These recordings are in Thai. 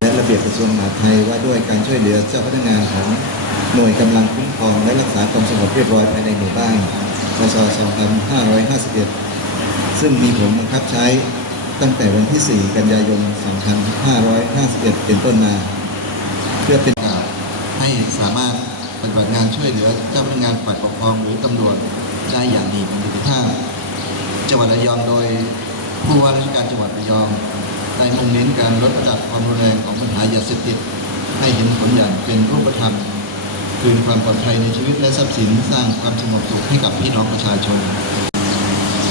และระเบียบกระทรวงมหาดไทยว่าด้วยการช่วยเหลือเจ้าพนักงานของหน่วยกำลังคุ้มครองและรักษาความสงบเรียบร้อยภายในหมู่บ้านพศ2551 ซึ่งมีผลบังคับใช้ตั้งแต่วันที่ 4 กันยายน 2551 เป็นต้นมา เพื่อเป็นกาให้สามารถปฏิบัติงานช่วยเหลือเจ้าพนักงานฝ่ายปกครองหรือตำรวจได้อย่างมีประสิทธิภาพ จังหวัดระยองโดยผู้ว่าราชการจังหวัดระยองได้มุ่งเน้นการลดระดับความรุนแรงของปัญหายาเสพติดให้เห็นผลอย่างเป็นรูปธรรมคืนความปลอดภัยในชีวิตและทรัพย์สินสร้างความสงบสุขให้กับพี่น้องประชาชน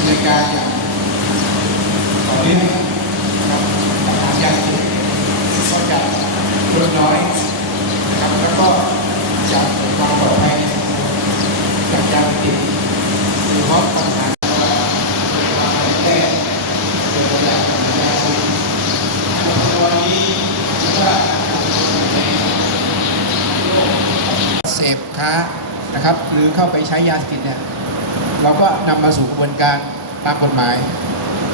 ในการต่อเนื่องนะครับปัญหายาเสพติดก็จะลดน้อยนะครับแล้วก็จะเกิดความปลอดภัยจากยาเสพติดโดยเฉพาะปัญหาแก้เกิดจากยาเสพติดวันนี้ว่าเส พค้านะครับ หรือเข้าไปใช้ยาเสพติดเนี่ยเราก็นำมาสู่กระบวนการตามกฎหมาย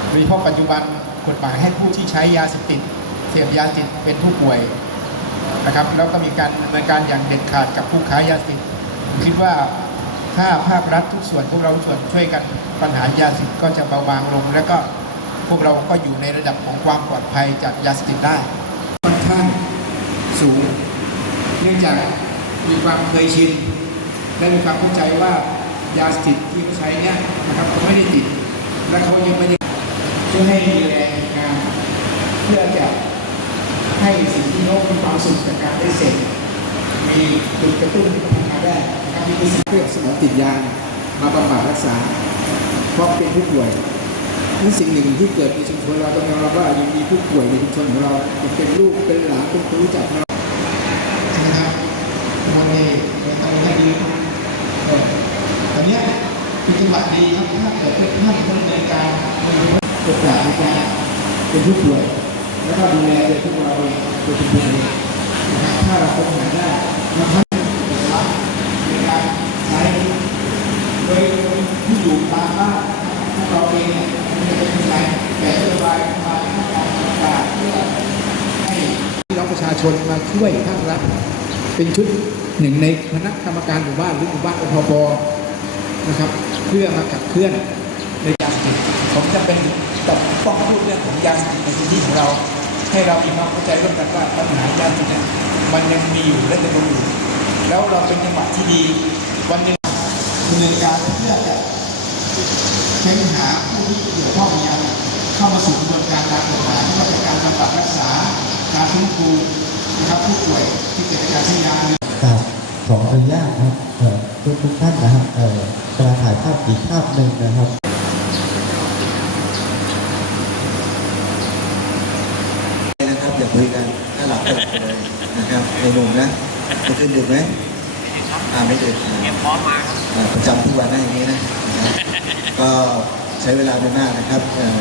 โดยเฉพาะปัจจุบันกฎหมายให้ผู้ที่ใช้ยาเสพติดเสพยาเสพติดเป็นผู้ป่วยนะครับ แล้วก็มีการดำเนินการอย่างเด็ดขาดกับผู้ค้ายาเสพติดผมคิดว่าถ้าภาครัฐทุกส่วนพวกเราทุกส่วนช่วยกันปัญหายาเสพติดก็จะเบาบางลง แล้วก็พวกเราก็อยู่ในระดับของความปลอดภัยจากยาเสพติดได้ค่อนข้างสูง เนื่องจาก มีความเคยชินและมีความเข้าใจว่ายาสติดที่เขาใช้เนี่ยนะครับเขาไม่ได้ติด และเขายังไม่ได้ช่วยให้มีแรงในการเพื่อจะให้สิ่งที่เขามีความสุขจากการได้เสพมีจุดกระตุ้นที่ทำงานได้นะครับมีสิ่งเพื่อสมองติดยามาบำบัดรักษาเพราะเป็นผู้ป่วยนั่นสิ่งหนึ่งที่เกิดในชุมชนเราต้องยอมรับว่ายังมีผู้ป่วยในชุมชนของเราเป็นลูกเป็นหลานเป็นคนรู้จักเรา นะครับวันนี้ เป็นตำให้ดีออตอนนี้ยคือจังหวะดีครับถ้าเกิดเพื่อนท่านดำเนินการโอกาสในการเป็นผู้ป่วย แล้วก็ดูแลโดยพวกเราเองโดยชุมชนเองนะครับถ้าเราค้นหาได้นะครับในการใช้โดยผู้อยู่ตามบ้านพวกเราเองเนี่ยมันจะเป็นการแต่นโยบายมาให้การประกาศเพื่อให้พี่น้องประชาชนมาช่วยภาครัฐ เป็นชุดหนึ่งในคณะกรรมการหมู่บ้านหรือหมู่บ้านอพบนะครับ เพื่อมาขับเคลื่อนในยาเสพติดผมจะเป็นต่ต้องพูดเรื่องของยาเสพติดในพื้นที่ของเรา ให้เรามีความเข้าใจร่วมกันว่าปัญหายาเสพติดเนี่ยมันยังมีอยู่และจะมีอยู่แล้วเราเป็นจังหวะที่ดีวันหนึ่งดำเนินการเพื่อจะเฟ้นหาผู้ที่เกี่ยวข้องยาเสพติดเข้ามาสู่กระบวนการตามกฎหมายไม่ว่าจะการบำบัดรักษาการฟื้นฟู รับผู้ป่วยที่เกิดจากการใช้ยากับขออนุญาตนะครับเอ่อทุกทุกท่านนะครับเอ่อการถ่ายภาพอีกภาพหนึ่งนะครับนะครับอย่าคุยกันถ้าหลับก็หลับไปเลยนะครับในหนุ่มนะเมื่อคืนดึกไหมอ่าไม่ดึกเก็บพร้อมมาประจำทุกวันนะอย่างนี้นะนะครับก็ใช้เวลาไม่มากนะครับเอ่อ